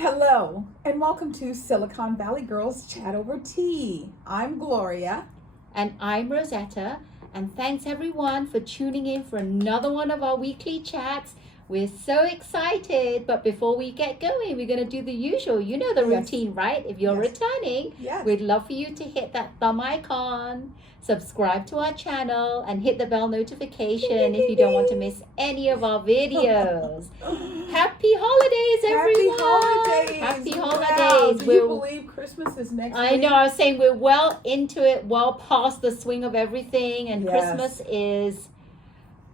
Hello, and welcome to Silicon Valley Girls Chat Over Tea. I'm Gloria. And I'm Rosetta. And thanks everyone for tuning in for another one of our weekly chats. We're so excited. But before we get going, we're going to do the usual. You know the routine, right? If you're returning, we'd love for you to hit that thumb icon, subscribe to our channel, and hit the bell notification if you don't want to miss any of our videos. Happy holidays, everyone! Happy holidays! Can you believe Christmas is next week? I know. I was saying we're well into it, well past the swing of everything, and Christmas is,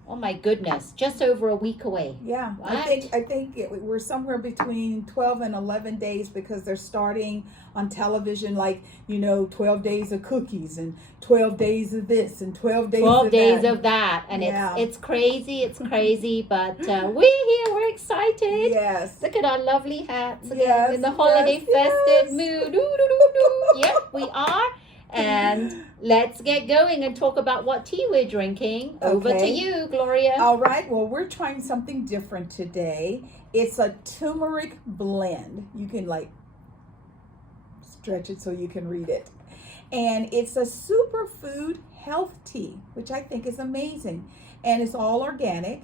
oh my goodness, just over a week away. Yeah, right? I think we're somewhere between 12 and 11 days because they're starting on television, like, 12 days of cookies and 12 days of this and 12 days of that. And it's crazy, but we're here, we're excited. Yes. Look at our lovely hats again in the holiday festive mood. Yep, we are. And let's get going and talk about what tea we're drinking. Over to you, Gloria. All right. Well, we're trying something different today. It's a turmeric blend. You can stretch it so you can read it. And it's a superfood health tea, which I think is amazing. And it's all organic.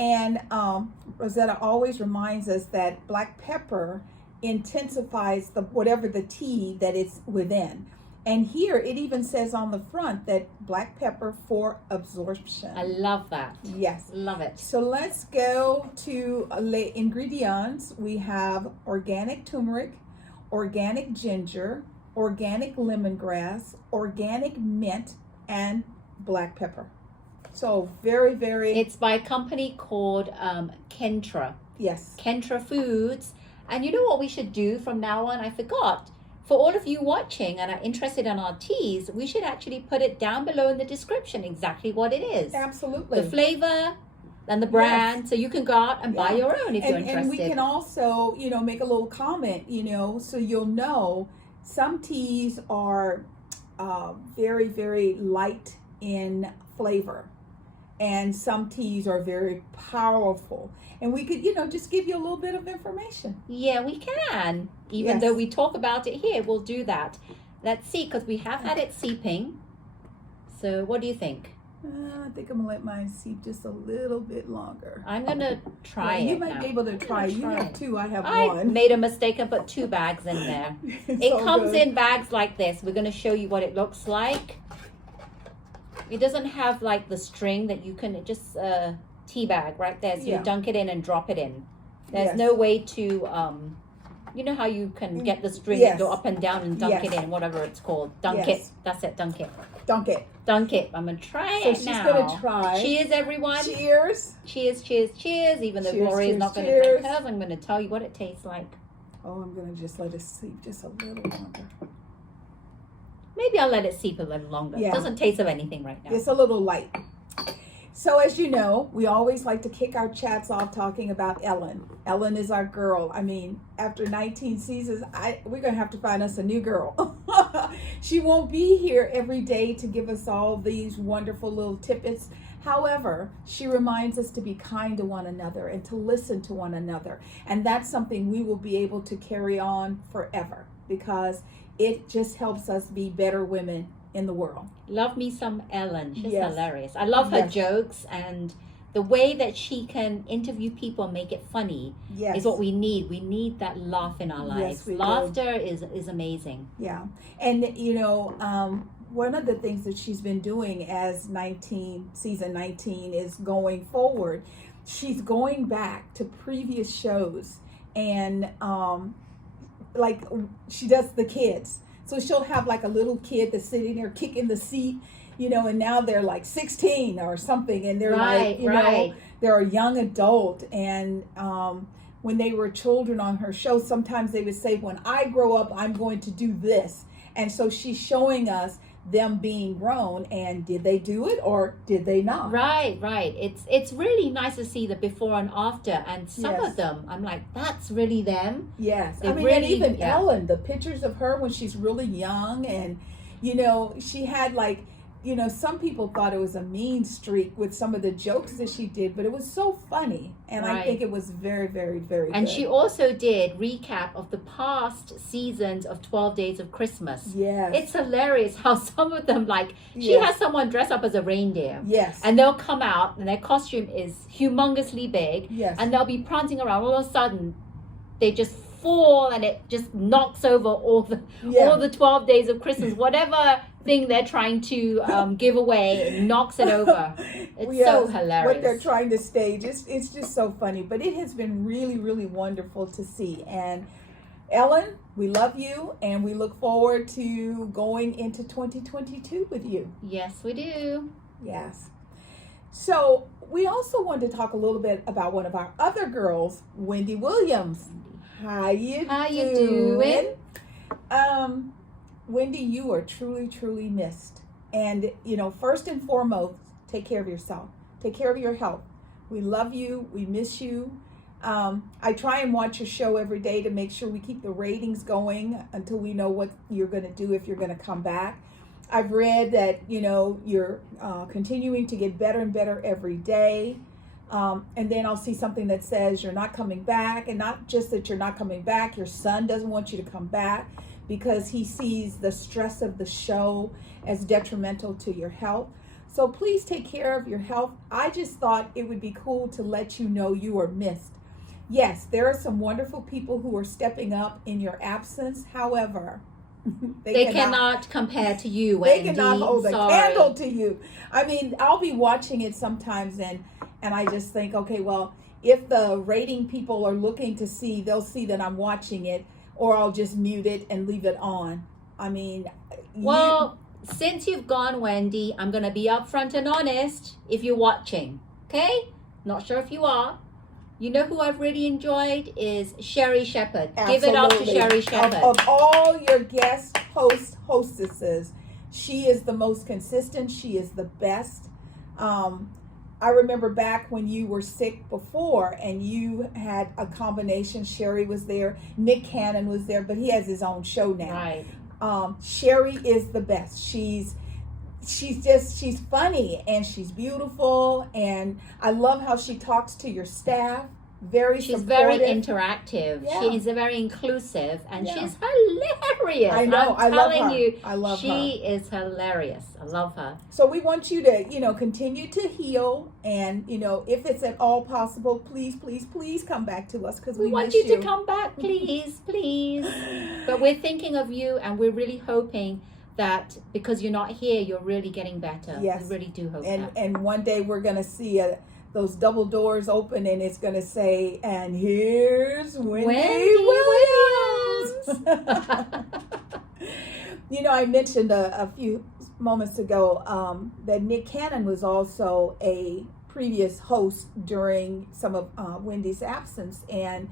And Rosetta always reminds us that black pepper intensifies whatever the tea that it's within. And here it even says on the front that black pepper for absorption. I love that. Yes. Love it. So let's go to the ingredients. We have organic turmeric, organic ginger, organic lemongrass, organic mint, and black pepper. So very, very... It's by a company called Kintra. Yes. Kintra Foods. And you know what we should do from now on? I forgot. For all of you watching and are interested in our teas, we should actually put it down below in the description exactly what it is. Absolutely. The flavor and the brand, so you can go out and buy your own if you're interested. And we can also, make a little comment, so you'll know some teas are very, very light in flavor. And some teas are very powerful. And we could, just give you a little bit of information. Yeah, we can. Even though we talk about it here, we'll do that. Let's see, because we have had it seeping. So what do you think? I think I'm going to let mine seep just a little bit longer. I'm going to try it You might be able to try. You have two, I have one. I made a mistake and put 2 bags in there. It comes in bags like this. We're going to show you what it looks like. It doesn't have the string that you can just tea bag right there. So you dunk it in and drop it in. There's no way to you know how you can get the string and go up and down and dunk it in, whatever it's called. Dunk it. That's it. Dunk it. Dunk it. Dunk it. I'm gonna try it now. So she's gonna try. Cheers, everyone. Cheers. Cheers, cheers, cheers. Even though Gloria's not gonna drink hers, I'm gonna tell you what it tastes like. Oh, I'm gonna just let it seep just a little longer. Maybe I'll let it seep a little longer. It doesn't taste of anything right now. It's a little light. So as you know, we always like to kick our chats off talking about Ellen. Ellen is our girl. I mean, after 19 seasons, we're going to have to find us a new girl. She won't be here every day to give us all these wonderful little tidbits. However, she reminds us to be kind to one another and to listen to one another. And that's something we will be able to carry on forever because it just helps us be better women in the world. Love me some Ellen. She's hilarious. I love her jokes and the way that she can interview people and make it funny is what we need. We need that laugh in our lives. Laughter is amazing. Yeah. And one of the things that she's been doing as season 19 is going forward. She's going back to previous shows and she does the kids. So she'll have a little kid that's sitting there kicking the seat, and now they're 16 or something. And they're they're a young adult. And when they were children on her show, sometimes they would say, when I grow up, I'm going to do this. And so she's showing us them being grown, and did they do it or did they not? Right. It's really nice to see the before and after, and some of them I'm like, that's really them. Yes. And even Ellen, the pictures of her when she's really young, and she had some people thought it was a mean streak with some of the jokes that she did, but it was so funny. And I think it was very, very, very good. And she also did recap of the past seasons of 12 Days of Christmas. Yes. It's hilarious how some of them, like, she has someone dress up as a reindeer. Yes. And they'll come out and their costume is humongously big. Yes. And they'll be prancing around. All of a sudden, they just fall and it just knocks over all the 12 Days of Christmas, whatever thing they're trying to give away, it knocks it over. It's so hilarious. What they're trying to stage, it's just so funny. But it has been really, really wonderful to see. And Ellen, we love you, and we look forward to going into 2022 with you. Yes, we do. Yes. So we also wanted to talk a little bit about one of our other girls, Wendy Williams. How you doing? Wendy, you are truly, truly missed. And, first and foremost, take care of yourself. Take care of your health. We love you. We miss you. I try and watch your show every day to make sure we keep the ratings going until we know what you're going to do if you're going to come back. I've read that, you're continuing to get better and better every day. And then I'll see something that says you're not coming back. And not just that you're not coming back, your son doesn't want you to come back because he sees the stress of the show as detrimental to your health. So please take care of your health. I just thought it would be cool to let you know you are missed. Yes, there are some wonderful people who are stepping up in your absence. However, they cannot compare to you, Wendy. They cannot hold a candle to you. I mean, I'll be watching it sometimes and I just think, okay, well, if the rating people are looking to see, they'll see that I'm watching it, or I'll just mute it and leave it on. I mean, since you've gone, Wendy, I'm going to be upfront and honest if you're watching, okay? Not sure if you are. You know who I've really enjoyed is Sherry Shepherd. Absolutely. Give it up to Sherry Shepherd. Of all your guest hostesses, she is the most consistent. She is the best. I remember back when you were sick before and you had a combination. Sherry was there. Nick Cannon was there, but he has his own show now. Right. Sherry is the best. She's funny and she's beautiful, and I love how she talks to your staff. She's very interactive. Yeah. She's very inclusive, and she's hilarious. I know. I'm telling you, I love her. She is hilarious. I love her. So we want you to, continue to heal, and if it's at all possible, please, please, please come back to us because we want miss you to come back, please, please. But we're thinking of you, and we're really hoping that because you're not here, you're really getting better. Yes. We really do hope that. that. And one day we're going to see those double doors open and it's going to say, and here's Wendy Williams. I mentioned a few moments ago that Nick Cannon was also a previous host during some of Wendy's absence. And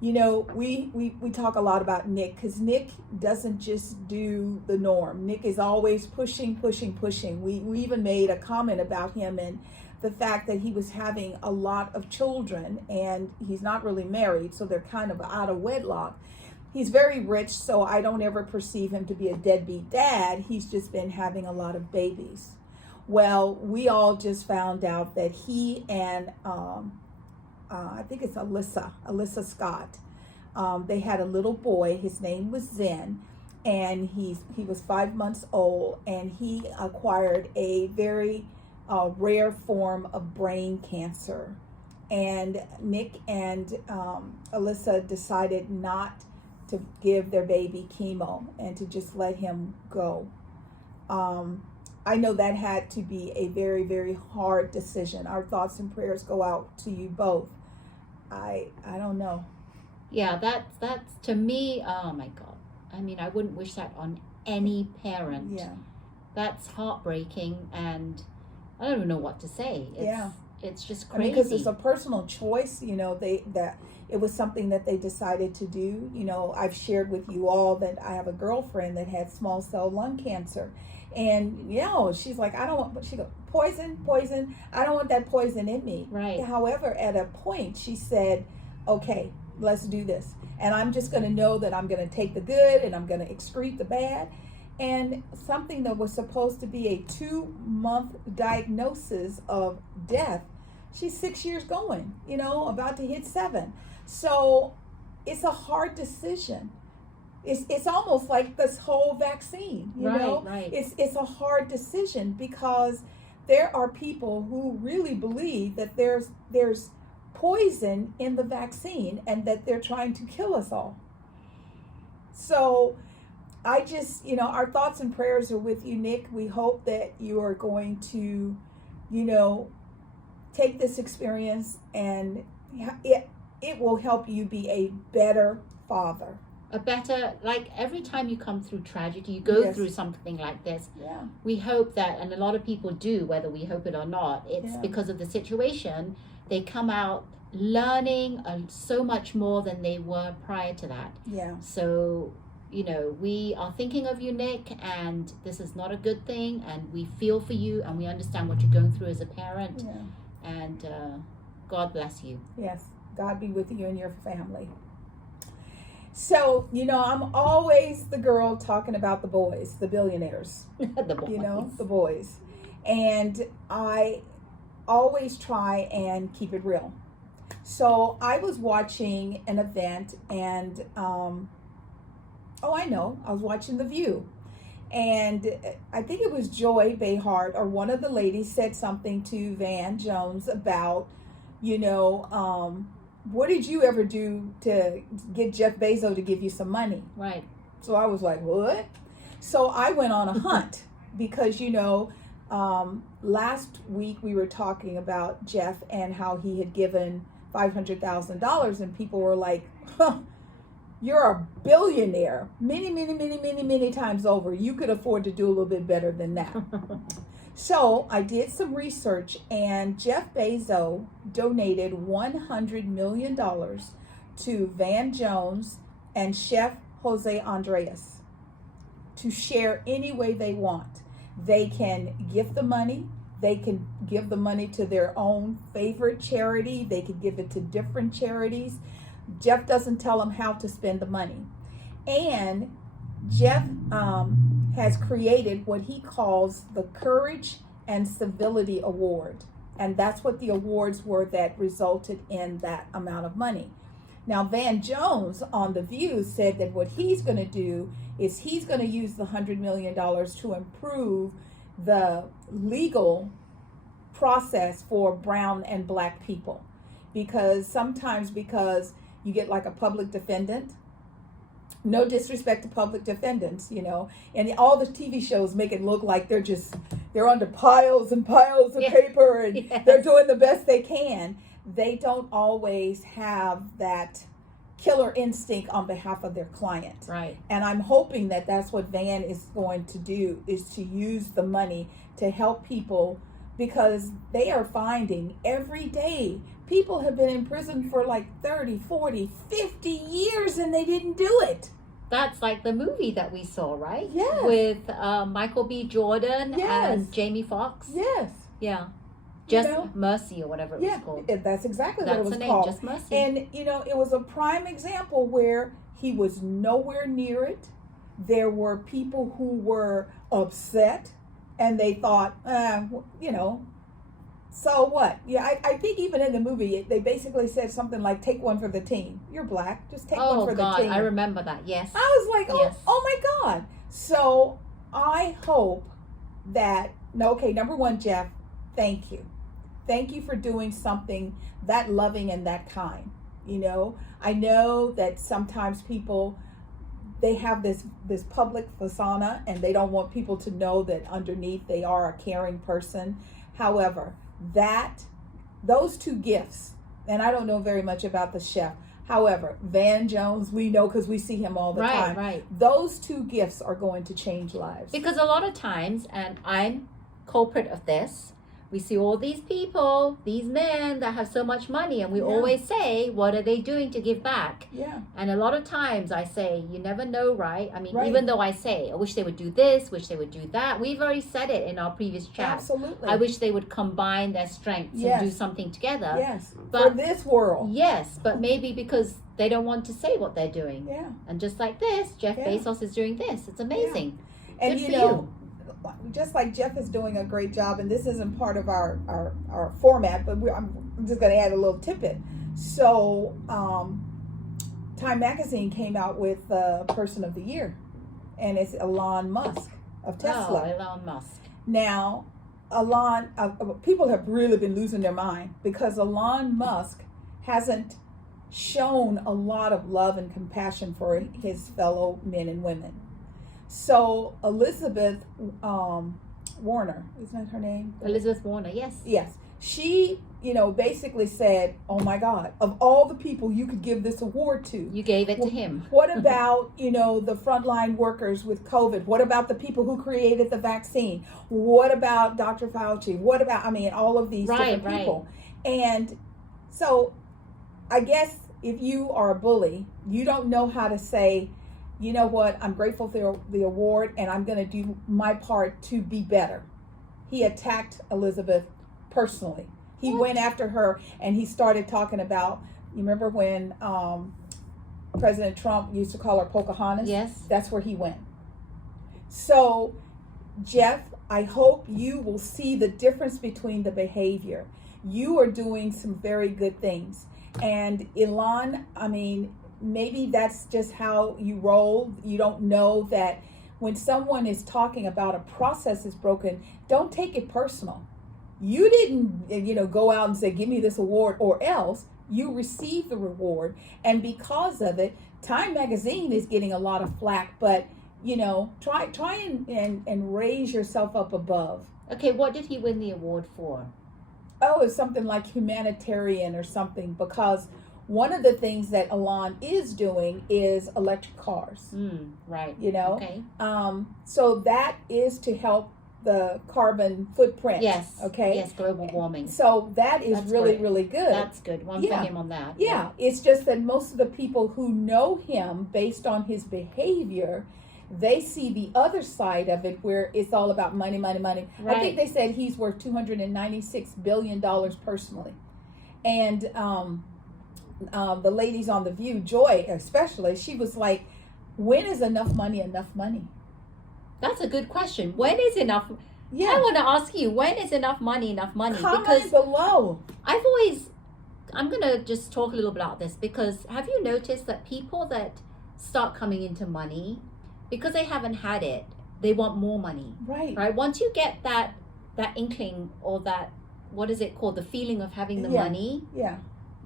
we talk a lot about Nick because Nick doesn't just do the norm. Nick is always pushing. We even made a comment about him and the fact that he was having a lot of children, and he's not really married, so they're kind of out of wedlock. He's very rich, so I don't ever perceive him to be a deadbeat dad. He's just been having a lot of babies. Well, we all just found out that he and I think it's Alyssa Scott. They had a little boy. His name was Zen, and he was 5 months old, and he acquired a very rare form of brain cancer. And Nick and Alyssa decided not to give their baby chemo and to just let him go. I know that had to be a very, very hard decision. Our thoughts and prayers go out to you both. I don't know. Yeah, that's to me, oh my God. I mean, I wouldn't wish that on any parent. Yeah. That's heartbreaking, and I don't even know what to say. It's just crazy. Because it's a personal choice, that it was something that they decided to do. I've shared with you all that I have a girlfriend that had small cell lung cancer. And, she's like, she goes, poison. I don't want that poison in me. Right. However, at a point, she said, okay, let's do this. And I'm just going to know that I'm going to take the good and I'm going to excrete the bad. And something that was supposed to be a 2-month diagnosis of death, she's 6 years going, about to hit 7. So it's a hard decision. It's almost like this whole vaccine, you know? Right. It's a hard decision because there are people who really believe that there's poison in the vaccine and that they're trying to kill us all. So I just, our thoughts and prayers are with you, Nick. We hope that you are going to, take this experience and it will help you be a better father. A better, like every time you come through tragedy, you go through something like this. Yeah. We hope that, and a lot of people do, whether we hope it or not, it's because of the situation, they come out learning so much more than they were prior to that. Yeah. So, we are thinking of you, Nick, and this is not a good thing, and we feel for you, and we understand what you're going through as a parent. Yeah. And God bless you. Yes. God be with you and your family. So, I'm always the girl talking about the boys, the billionaires. The boys. The boys. And I always try and keep it real. So I was watching an event and, I was watching The View. And I think it was Joy Behar or one of the ladies said something to Van Jones about, what did you ever do to get Jeff Bezos to give you some money? Right. So I was like, what? So I went on a hunt because, last week we were talking about Jeff and how he had given $500,000 and people were like, you're a billionaire. Many times over. You could afford to do a little bit better than that. So I did some research and Jeff Bezos donated $100 million to Van Jones and Chef Jose Andres to share any way they want. They can gift the money. They can give the money to their own favorite charity. They can give it to different charities. Jeff doesn't tell them how to spend the money. And Jeff has created what he calls the Courage and Civility Award. And that's what the awards were that resulted in that amount of money. Now, Van Jones on The View said that what he's going to do is he's going to use the $100 million to improve the legal process for brown and black people. Because sometimes you get like a public defendant. No disrespect to public defendants, and all the TV shows make it look like they're under piles and piles of paper and they're doing the best they can. They don't always have that killer instinct on behalf of their client. Right. And I'm hoping that that's what Van is going to do, is to use the money to help people, because they are finding every day people have been in prison for like 30, 40, 50 years and they didn't do it. That's like the movie that we saw, right? Yes. With Michael B. Jordan and Jamie Foxx. Yes. Yeah. Just Mercy or whatever it was called. That's exactly what it was the name, called. Just Mercy. And, it was a prime example where he was nowhere near it. There were people who were upset and they thought, so what? Yeah, I think even in the movie, they basically said something like, take one for the team. You're black. Just take one for the team. I remember that. Yes. I was like, oh my God. So I hope that, number one, Jeff, thank you. Thank you for doing something that loving and that kind. I know that sometimes people, they have this public persona and they don't want people to know that underneath they are a caring person. However, those two gifts, and I don't know very much about the chef. However, Van Jones, we know because we see him all the time. Right. Those two gifts are going to change lives. Because a lot of times, and I'm culprit of this, we see all these people, these men that have so much money, and we always say, what are they doing to give back? Yeah. And a lot of times I say, you never know, right? I mean, even though I say, I wish they would do this, wish they would do that. We've already said it in our previous chat. Absolutely. I wish they would combine their strengths and do something together. Yes. But, for this world. Yes, but maybe because they don't want to say what they're doing. Yeah. And just like this, Jeff Bezos is doing this. It's amazing. And Good you for know, just like Jeff is doing a great job, and this isn't part of our format, but I'm just going to add a little tidbit. So, Time Magazine came out with Person of the Year, and it's Elon Musk of Tesla. Oh, Elon Musk. Now, Elon, people have really been losing their mind because Elon Musk hasn't shown a lot of love and compassion for his fellow men and women. So Elizabeth Warner, isn't that her name? Elizabeth Warner, yes. Yes. She, basically said, oh my God, of all the people you could give this award to. You gave it to him. What about, the frontline workers with COVID? What about the people who created the vaccine? What about Dr. Fauci? What about, all of these different people? And so I guess if you are a bully, you don't know how to say, you know what, I'm grateful for the award and I'm going to do my part to be better. He attacked Elizabeth personally. He went after her and he started talking about, you remember when President Trump used to call her Pocahontas? Yes. That's where he went. So, Jeff, I hope you will see the difference between the behavior. You are doing some very good things. And Elon, maybe that's just how you roll. You don't know that when someone is talking about a process is broken, don't take it personal. You didn't, go out and say, give me this award, or else you receive the reward. And because of it, Time Magazine is getting a lot of flack, but, try and raise yourself up above. Okay, what did he win the award for? Oh, it's something like humanitarian or something, because one of the things that Elon is doing is electric cars. Right. Okay. So that is to help the carbon footprint. Yes. Okay. Yes, global warming. So that is really, great. Really good. That's good. One for him on that. Yeah. It's just that most of the people who know him based on his behavior, they see the other side of it where it's all about money, money, money. Right. I think they said he's worth $296 billion personally. And the ladies on The View, Joy especially, she was like, when is enough money enough money? That's a good question. When is enough? Yeah. I want to ask you, when is enough money enough money? Comment below. I'm going to just talk a little bit about this, because have you noticed that people that start coming into money, because they haven't had it, they want more money. Right. Once you get that inkling, or that, what is it called, the feeling of having the money,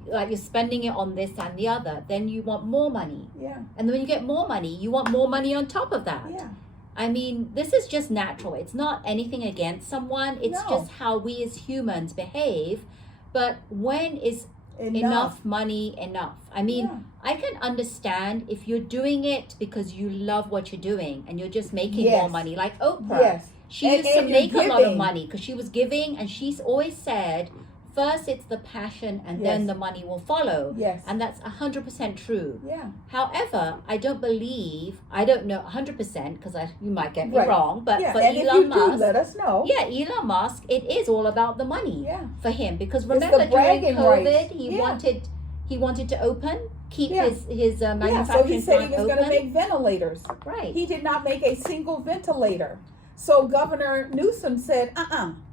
like you're spending it on this and the other, then you want more money. Yeah. And then when you get more money, you want more money on top of that. Yeah. This is just natural. It's not anything against someone. It's just how we as humans behave. But when is enough money enough? I can understand if you're doing it because you love what you're doing and you're just making more money, like Oprah. Yes. She used to make a lot of money because she was giving, and she's always said, first it's the passion and then the money will follow. Yes. And that's 100% true. Yeah. However, I don't know 100%, because you might get me wrong, but for and Elon Musk, let us know. Yeah, Elon Musk, it is all about the money for him, because remember during bragging COVID, rights. he wanted to keep his manufacturing so he said he was open. going to make ventilators. Right. He did not make a single ventilator. So Governor Newsom said,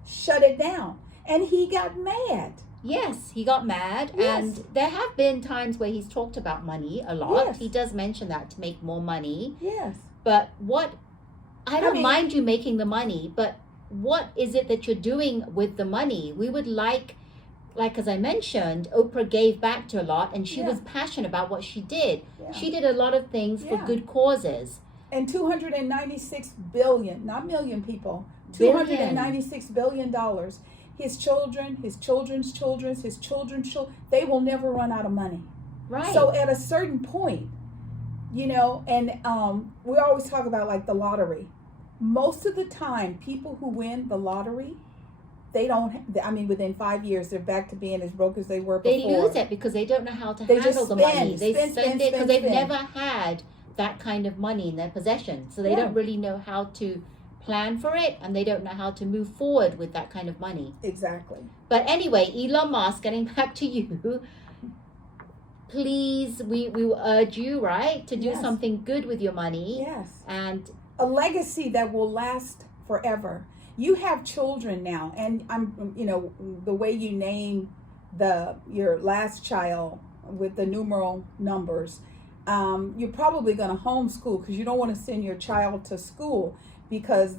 shut it down. And he got mad. Yes, he got mad. Yes. And there have been times where he's talked about money a lot. Yes. He does mention that, to make more money. Yes. But I don't mind you making the money, but what is it that you're doing with the money? We would like as I mentioned, Oprah gave back to a lot, and she was passionate about what she did. Yeah. She did a lot of things for good causes. And $296 billion, not million people, $296 billion. His children, his children's children, his children's children, they will never run out of money. Right. So at a certain point, and we always talk about like the lottery. Most of the time, people who win the lottery, within 5 years, they're back to being as broke as they were before. They lose it because they don't know how to handle the money. They spend it because they've never had that kind of money in their possession. So they don't really know how to plan for it, and they don't know how to move forward with that kind of money. Exactly. But anyway, Elon Musk, getting back to you, please, we will urge you, right, to do something good with your money. Yes. And a legacy that will last forever. You have children now, and the way you name your last child with the numeral numbers, you're probably going to homeschool because you don't want to send your child to school because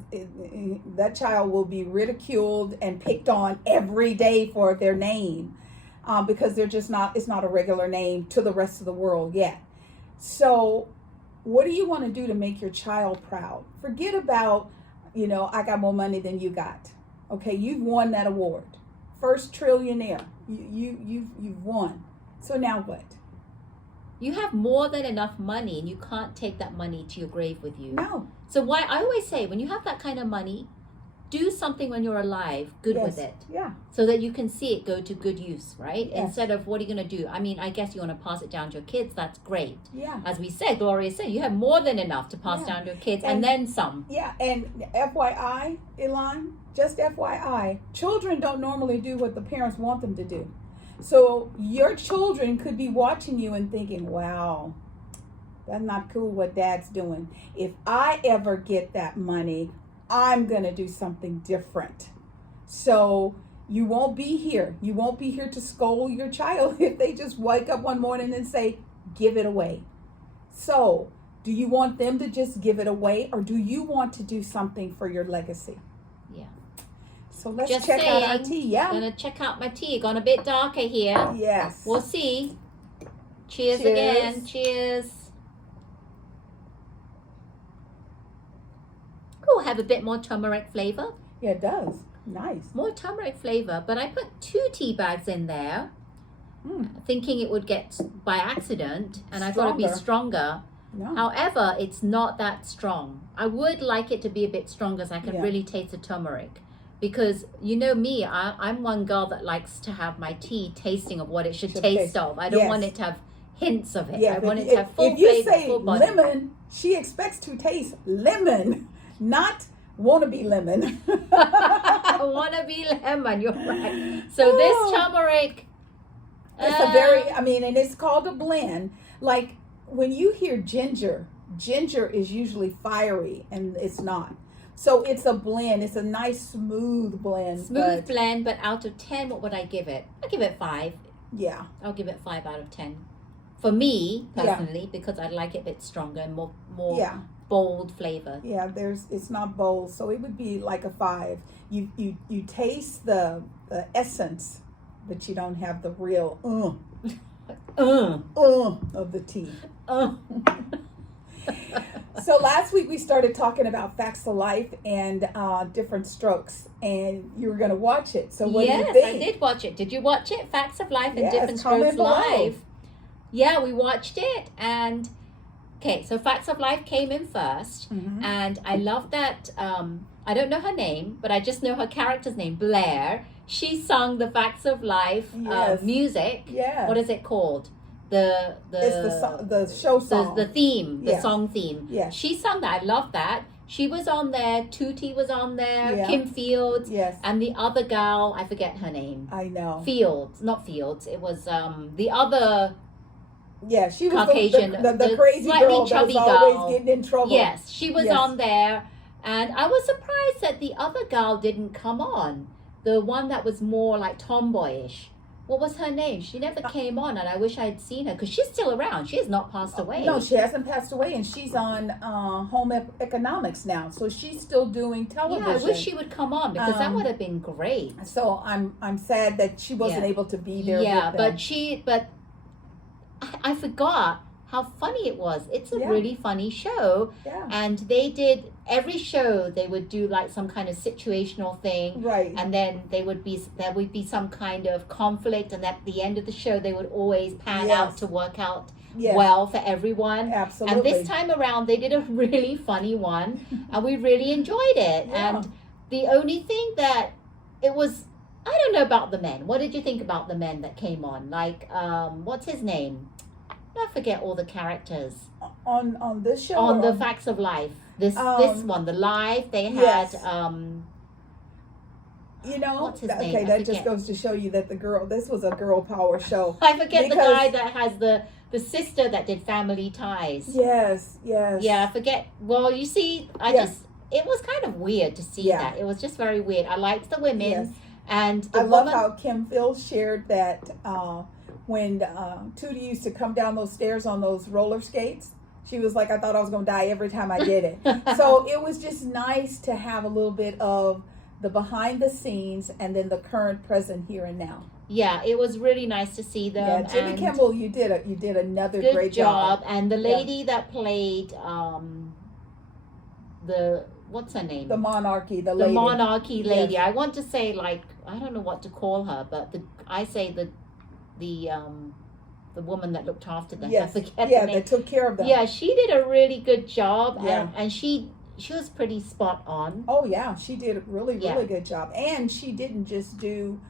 that child will be ridiculed and picked on every day for their name because it's not a regular name to the rest of the world yet. So what do you want to do to make your child proud? Forget about, I got more money than you got. Okay, you've won that award. First trillionaire. You've won. So now what? You have more than enough money and you can't take that money to your grave with you. No. So why I always say when you have that kind of money, do something when you're alive, good Yes. with it. Yeah. So that you can see it go to good use, right? Yes. Instead of what are you going to do? I mean, I guess you want to pass it down to your kids. That's great. Yeah. As we said, Gloria said, you have more than enough to pass Yeah. down to your kids and then some. Yeah, and FYI, Elon, just FYI, children don't normally do what the parents want them to do. So your children could be watching you and thinking, wow, that's not cool what dad's doing. If I ever get that money, I'm going to do something different. So you won't be here. You won't be here to scold your child if they just wake up one morning and say, give it away. So do you want them to just give it away, or do you want to do something for your legacy? Yeah. So let's Just check out our saying, tea. Yeah. Gonna check out my tea. Gone a bit darker here. Yes. We'll see. Cheers Cheers. again. Cheers. Oh, have a bit more turmeric flavor. Yeah, it does. Nice. More turmeric flavor, but I put 2 tea bags in there, thinking it would get by accident, and I thought it'd be stronger. No. However, it's not that strong. I would like it to be a bit stronger so I can really taste the turmeric. Because you know me, I'm one girl that likes to have my tea tasting of what it should taste of. I don't want it to have hints of it. Yeah, I want it to have full flavor. If you flavor, say full body. lemon, she expects to taste lemon, not wannabe lemon. I want to be lemon, you're right. So this turmeric... It's a very, and it's called a blend. Like when you hear ginger is usually fiery, and it's not. So it's a blend. It's a nice smooth blend. Smooth blend, but out of 10, what would I give it? I'll give it 5. Yeah. I'll give it 5 out of 10. For me, personally, because I like it a bit stronger and more bold flavor. Yeah, it's not bold, so it would be like a 5. You taste the essence, but you don't have the real of the tea. So last week we started talking about Facts of Life and different strokes, and you were going to watch it. So what do you think? Yes, I did watch it. Did you watch it? Facts of Life and Different Strokes live. Yeah, we watched it, and okay, so Facts of Life came in first, and I love that. I don't know her name, but I just know her character's name, Blair. She sung the Facts of Life music. Yeah. What is it called? It's the show song. The theme, the song theme. Yes. She sung that. I love that. She was on there. Tootie was on there. Yeah. Kim Fields. Yes. And the other gal, I forget her name. I know. Fields, not Fields. It was the other. Yeah, she was Caucasian, the crazy girl that was always getting in trouble. Yes, she was on there, and I was surprised that the other girl didn't come on. The one that was more like tomboyish. What was her name? She never came on, and I wish I had seen her because she's still around. She has not passed away. No, she hasn't passed away, and she's on home economics now, so she's still doing television. Yeah, I wish she would come on because that would have been great. So I'm sad that she wasn't able to be there. Yeah, with them. but I forgot how funny it was. It's a really funny show. Yeah. And they did every show they would do like some kind of situational thing. Right. And then there would be some kind of conflict, and at the end of the show they would always pan out to work out well for everyone. Absolutely. And this time around they did a really funny one and we really enjoyed it. Yeah. And the only thing that it was, I don't know about the men. What did you think about the men that came on? Like, what's his name? I forget all the characters. On this show? On the Facts of Life. This one, the live, they had, what's his name? Okay, that just goes to show you that this was a girl power show. I forget the guy that has the the sister that did Family Ties. Yes, yes. Yeah, I forget. Well, you see, it was kind of weird to see that. It was just very weird. I liked the women. Yes. And the I woman, love how Kim Phil shared that when Tootie used to come down those stairs on those roller skates, she was like, I thought I was going to die every time I did it. So it was just nice to have a little bit of the behind the scenes and then the current, present, here and now. Yeah, it was really nice to see them. Yeah, Jimmy and Kimmel, you did another good great job. And the lady that played what's her name? The Monarchy, the Monarchy lady. Yes. I want to say, like, I don't know what to call her, but I say the woman that looked after them. Yes. I forget the name. That took care of them. Yeah, she did a really good job. Yeah. And she was pretty spot on. Oh yeah, she did a really good job. And she didn't just do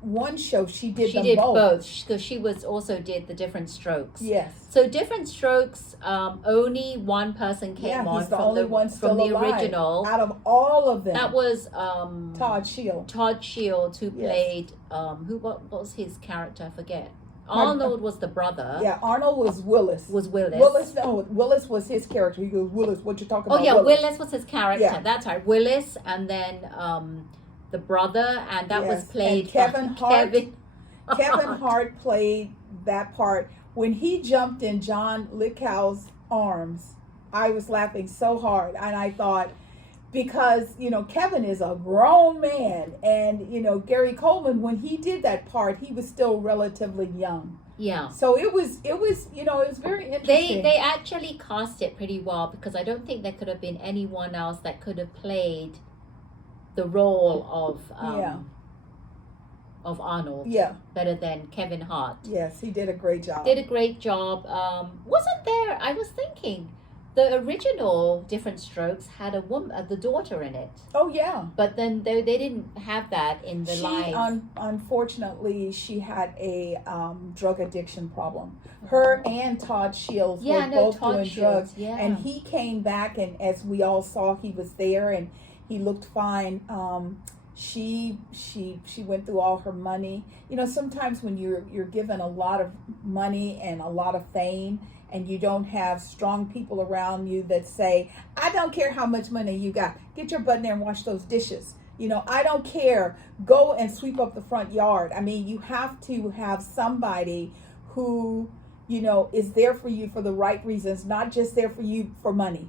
one show, she did both because she was also did the Different Strokes. Yes. So Different Strokes, only one person came on he's the only one still from the alive original. Out of all of them. That was Todd Shield. Todd Shield, who played what was his character? I forget. Arnold was the brother. Yeah, Arnold was Willis. Willis was his character. He goes, Willis, what you talking about? Oh yeah, Willis was his character. Yeah. That's right. Willis, and then the brother, and that was played and Kevin Hart. Kevin Hart. Hart played that part. When he jumped in John Lithgow's arms, I was laughing so hard, and I thought, because Kevin is a grown man, and Gary Coleman, when he did that part, he was still relatively young. Yeah. So it was it was very interesting. They actually cast it pretty well, because I don't think there could have been anyone else that could have played the role of Arnold. Yeah. Better than Kevin Hart. Yes, he did a great job. Wasn't there? I was thinking, the original Different Strokes had a woman, the daughter in it. Oh yeah. But then they didn't have that in the live. Unfortunately, she had a drug addiction problem. Her and Todd Shields were both doing drugs. Yeah. And he came back, and as we all saw, he was there and he looked fine. She went through all her money. Sometimes when you're given a lot of money and a lot of fame, and you don't have strong people around you that say, I don't care how much money you got. Get your butt in there and wash those dishes. I don't care. Go and sweep up the front yard. I mean, you have to have somebody who, is there for you for the right reasons, not just there for you for money.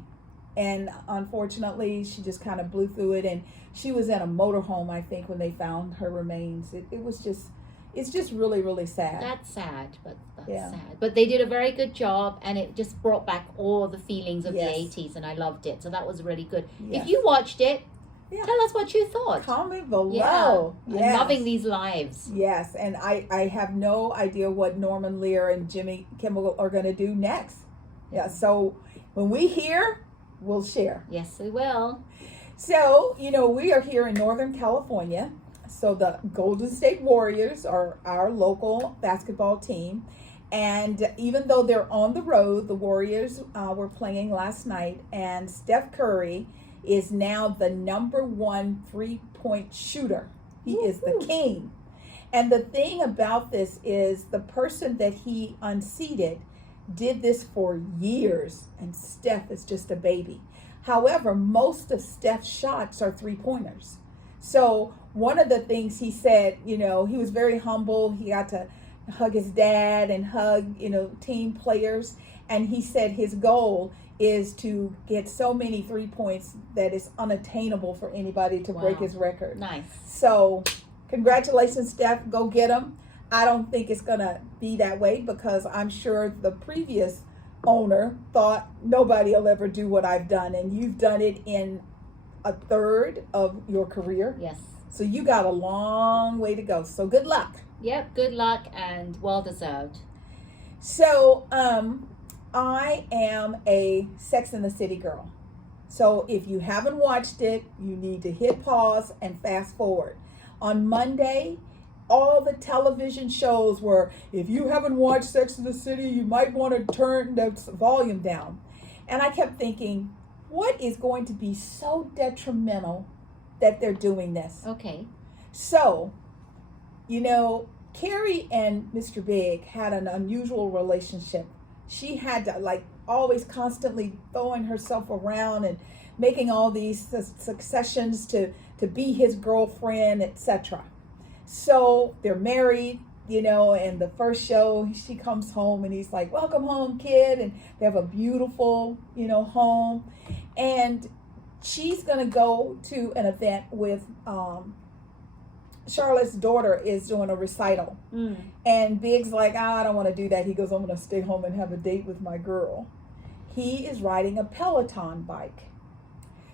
And unfortunately, she just kind of blew through it. And she was in a motorhome, I think, when they found her remains. It's just really, really sad. That's sad, but sad. But they did a very good job, and it just brought back all the feelings of the 80s, and I loved it. So that was really good. Yes. If you watched it, tell us what you thought. Comment below. Yeah. I'm loving these lives. Yes, and I have no idea what Norman Lear and Jimmy Kimmel are going to do next. Yeah, so when we hear, we'll share. Yes, we will. So, we are here in Northern California. So the Golden State Warriors are our local basketball team. And even though they're on the road, the Warriors were playing last night. And Steph Curry is now the #1 3-point shooter. He is the king. And the thing about this is the person that he unseated did this for years. And Steph is just a baby. However, most of Steph's shots are 3-pointers. So one of the things he said, he was very humble. He got to hug his dad and hug, team players. And he said his goal is to get so many 3 points that it's unattainable for anybody to break his record. Nice. So congratulations, Steph. Go get him. I don't think it's going to be that way, because I'm sure the previous owner thought nobody will ever do what I've done. And you've done it in a third of your career. Yes. So you got a long way to go. So good luck. Yep, good luck and well deserved. So I am a Sex and the City girl. So if you haven't watched it, you need to hit pause and fast forward. On Monday, all the television shows were, if you haven't watched Sex and the City, you might want to turn the volume down. And I kept thinking, what is going to be so detrimental that they're doing this? Okay. So, Carrie and Mr. Big had an unusual relationship. She had to like always constantly throwing herself around and making all these successions to be his girlfriend, etc. So they're married, you know, and the first show she comes home and he's like, welcome home, kid. And they have a beautiful, you know, home. And she's going to go to an event with Charlotte's daughter is doing a recital. And Big's like, I don't want to do that. He goes, I'm going to stay home and have a date with my girl. He is riding a Peloton bike.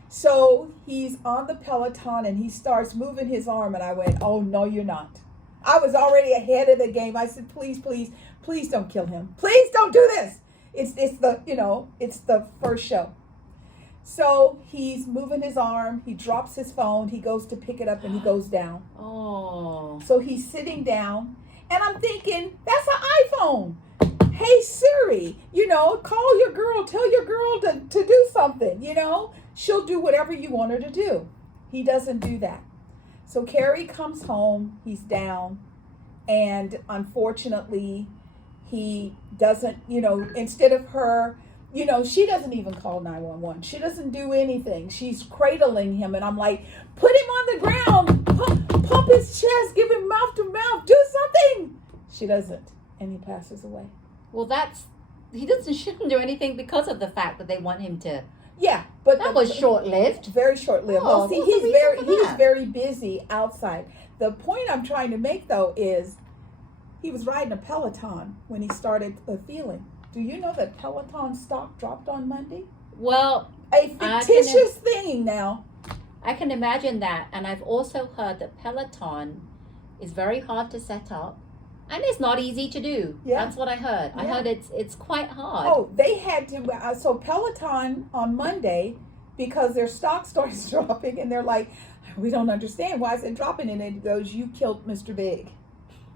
So he's on the Peloton and he starts moving his arm. And I went, oh, no, you're not. I was already ahead of the game. I said, please, please, please don't kill him. Please don't do this. It's the, you know, it's the first show. So he's moving his arm. He drops his phone. He goes to pick it up and he goes down. Oh. So he's sitting down and I'm thinking, that's an iPhone. Hey, Siri, you know, call your girl. Tell your girl to do something, you know. She'll do whatever you want her to do. He doesn't do that. So Carrie comes home. He's down. And unfortunately, he doesn't, you know, instead of her, you know, she doesn't even call 911. She doesn't do anything. She's cradling him. And I'm like, put him on the ground. Pump his chest. Give him mouth to mouth. Do something. She doesn't. And he passes away. Well, shouldn't do anything because of the fact that they want him to. Yeah, but that was short-lived. Very short-lived. Oh, well, see, he's very busy outside. The point I'm trying to make though is he was riding a Peloton when he started the feeling. Do you know that Peloton stock dropped on Monday? Well, a fictitious thing now. I can imagine that, and I've also heard that Peloton is very hard to set up. And it's not easy to do. Yeah. That's what I heard. Yeah. I heard it's quite hard. Oh, they had to. So Peloton on Monday, because their stock starts dropping, and they're like, we don't understand. Why is it dropping? And it goes, you killed Mr. Big.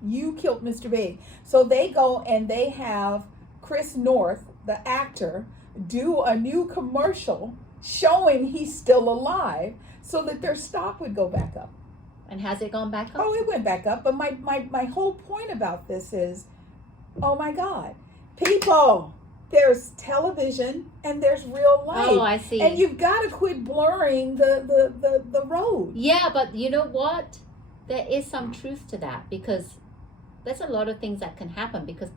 You killed Mr. Big. So they go and they have Chris North, the actor, do a new commercial showing he's still alive so that their stock would go back up. And has it gone back up? Oh, it went back up. But my whole point about this is, oh my God, people, there's television and there's real life. Oh, I see. And you've got to quit blurring the road. Yeah, but you know what? There is some truth to that because there's a lot of things that can happen because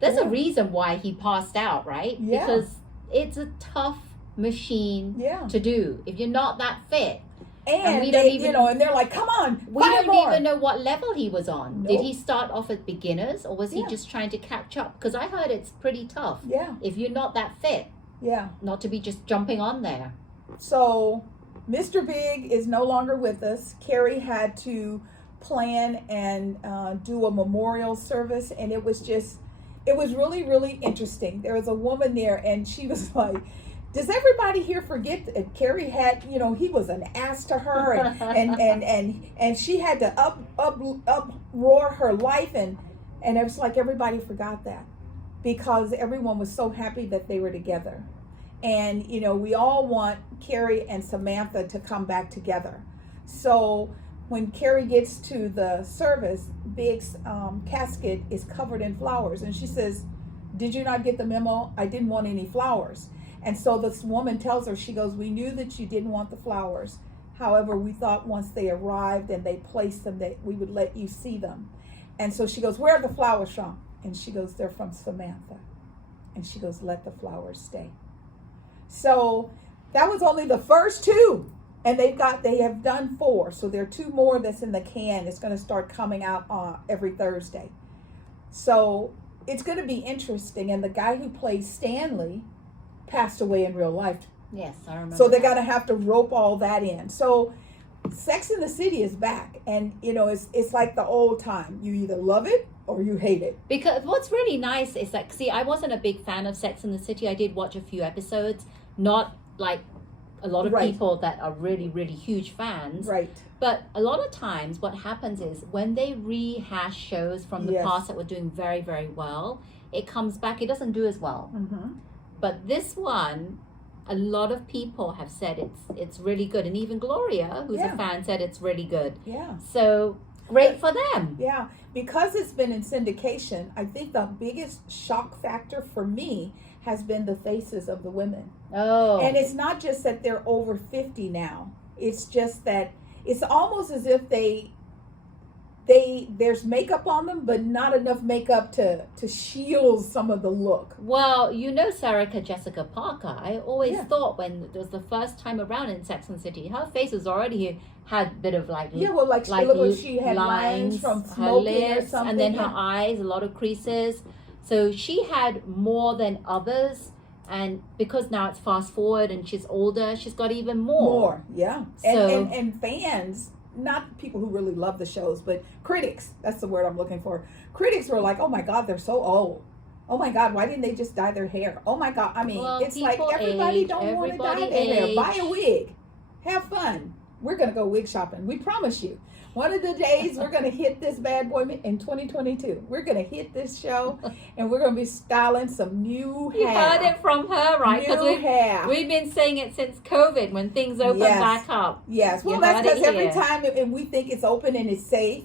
there's a reason why he passed out, right? Yeah. Because it's a tough machine to do. If you're not that fit. And we don't even, you know, and they're like, come on, we don't even know what level he was on. Nope. Did he start off at beginners or was he just trying to catch up? Because I heard it's pretty tough. Yeah. If you're not that fit. Yeah. Not to be just jumping on there. So Mr. Big is no longer with us. Carrie had to plan and do a memorial service, and it was really, really interesting. There was a woman there, and she was like, does everybody here forget that Carrie had, you know, he was an ass to her and she had to uproar her life and it was like everybody forgot that because everyone was so happy that they were together. And, you know, we all want Carrie and Samantha to come back together. So when Carrie gets to the service, Big's casket is covered in flowers. And she says, did you not get the memo? I didn't want any flowers. And so this woman tells her, she goes, we knew that you didn't want the flowers. However, we thought once they arrived and they placed them, that we would let you see them. And so she goes, where are the flowers from? And she goes, they're from Samantha. And she goes, let the flowers stay. So that was only the first two. And they have done 4. So there are 2 more that's in the can. It's going to start coming out every Thursday. So it's going to be interesting. And the guy who plays Stanley passed away in real life. Yes, I remember. So they're going to have to rope all that in. So Sex in the City is back. And, you know, it's like the old time. You either love it or you hate it. Because what's really nice is that, see, I wasn't a big fan of Sex in the City. I did watch a few episodes. Not like a lot of people that are really, really huge fans. Right. But a lot of times what happens is when they rehash shows from the past that were doing very, very well, it comes back. It doesn't do as well. Mm-hmm. But this one, a lot of people have said it's really good. And even Gloria, who's a fan, said it's really good. Yeah. So great for them. Yeah, because it's been in syndication, I think the biggest shock factor for me has been the faces of the women. Oh. And it's not just that they're over 50 now. It's just that it's almost as if there's makeup on them, but not enough makeup to shield some of the look. Well, you know Sarah Jessica Parker. I always Yeah. thought when it was the first time around in Sex and the City, her face was already had a bit of like Yeah, well, like she looked like she had lines from her smoking or lips, something. and then yeah. her eyes, a lot of creases. So she had more than others, and because now it's fast forward and she's older, she's got even more. Yeah. So- And fans, not people who really love the shows, but critics, that's the word I'm looking for. Critics were like, oh my God, they're so old. Oh my God, why didn't they just dye their hair? Oh my God, I mean, Well, it's like people everybody age, don't want to dye everybody their hair. age. Buy a wig. Have fun. We're going to go wig shopping. We promise you. One of the days we're going to hit this bad boy in 2022. We're going to hit this show and we're going to be styling some new hair. You heard it from her, right? New hair. we've been saying it since COVID when things open Yes. back up. Yes, well, You that's heard it because every here. time and we think it's open and it's safe,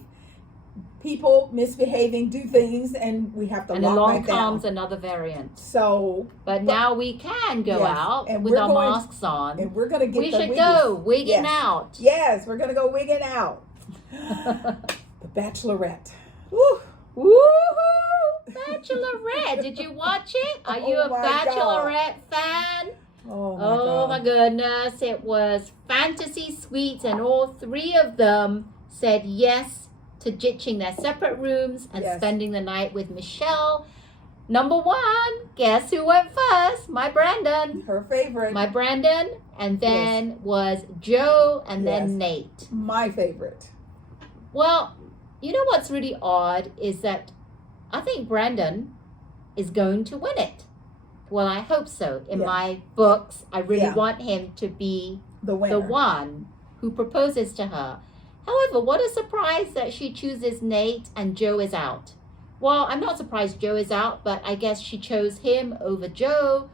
people misbehaving, do things, and we have to And lock along back down. comes another variant. So, But now we can go Yes, out and with we're our going- masks on. and we're gonna get We the should wiggies. go wigging Yes. out. Yes, we're gonna go wigging out. The Bachelorette. Woo. Woohoo! Bachelorette. Did you watch it? Are you Oh a my God. Bachelorette fan? Oh my Oh God. my goodness. It was fantasy suites, and all three of them said yes to ditching their separate rooms and Yes. spending the night with Michelle. Number one, guess who went first? My Brandon. Her favorite. My Brandon. And then was Joe, and Yes. then Nate. My favorite. Well, you know what's really odd is that I think Brandon is going to win it. Well, I hope so. In Yeah. my books, I really Yeah. want him to be The winner. the one who proposes to her. However, what a surprise that she chooses Nate and Joe is out. Well, I'm not surprised Joe is out, but I guess she chose him over Joe.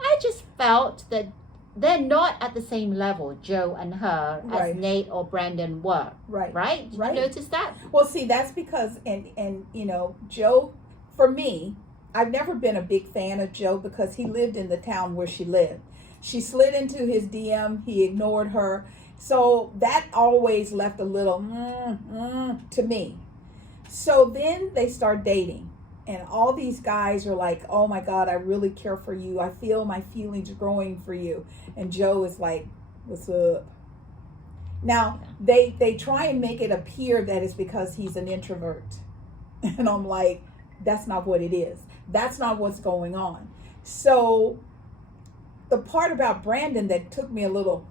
I just felt that they're not at the same level, Joe and her, Right. as Nate or Brandon were. Right. Right? Did Right. you notice that? Well, see, that's because, and you know, Joe, for me, I've never been a big fan of Joe because he lived in the town where she lived. She slid into his DM. He ignored her. So that always left a little to me. So then they start dating. And all these guys are like, oh my God, I really care for you. I feel my feelings growing for you. And Joe is like, what's up? Now, they try and make it appear that it's because he's an introvert. And I'm like, that's not what it is. That's not what's going on. So the part about Brandon that took me a little